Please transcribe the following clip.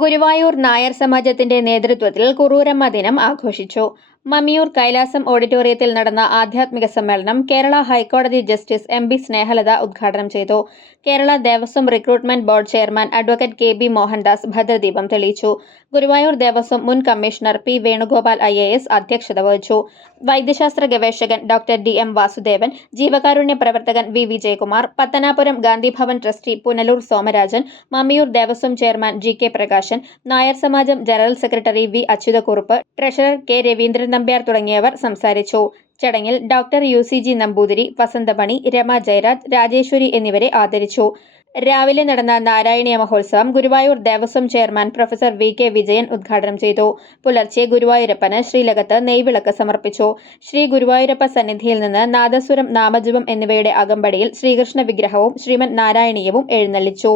ഗുരുവായൂർ നായർ സമാജത്തിന്റെ നേതൃത്വത്തിൽ കുറൂരമ്മ ദിനം ആഘോഷിച്ചു. മമ്മിയൂർ കൈലാസം ഓഡിറ്റോറിയത്തിൽ നടന്ന ആധ്യാത്മിക സമ്മേളനം കേരള ഹൈക്കോടതി ജസ്റ്റിസ് എം ബി സ്നേഹലത ഉദ്ഘാടനം ചെയ്തു. Kerala Devaswom recruitment board chairman advocate K B Mohandas ഭദ്രദീപം തെളിയിച്ചു. ഗുരുവായൂർ ദേവസ്വം മുൻ കമ്മീഷണർ പി വേണുഗോപാൽ IAS അധ്യക്ഷത വഹിച്ചു. വൈദ്യശാസ്ത്ര ഗവേഷകൻ ഡോക്ടർ DM വാസുദേവൻ, ജീവകാരുണ്യ പ്രവർത്തകൻ V Vijayakumar, Pathanapuram Gandhi Bhavan trustee Punalur Somarajan, Mammiyur Devaswom chairman GK Prakashan, Nair Samajam general secretary V Achuthakkurup, treasurer K Raveendran Nambiar തുടങ്ങിയവർ സംസാരിച്ചു. ചടങ്ങിൽ ഡോക്ടർ UCG നമ്പൂതിരി, വസന്തമണി, രമ ജയരാജ്, രാജേശ്വരി എന്നിവരെ ആദരിച്ചു. രാവിലെ നടന്ന നാരായണീയ മഹോത്സവം Guruvayur Devaswom chairman professor VK Vijayan ഉദ്ഘാടനം ചെയ്തു. പുലർച്ചെ ഗുരുവായൂരപ്പന് ശ്രീലകത്ത് നെയ്വിളക്ക് സമർപ്പിച്ചു. ശ്രീ ഗുരുവായൂരപ്പ സന്നിധിയിൽ നിന്ന് നാദസ്വരം, നാമജപം എന്നിവയുടെ അകമ്പടിയിൽ ശ്രീകൃഷ്ണ വിഗ്രഹവും ശ്രീമൻ നാരായണീയവും എഴുന്നള്ളിച്ചു.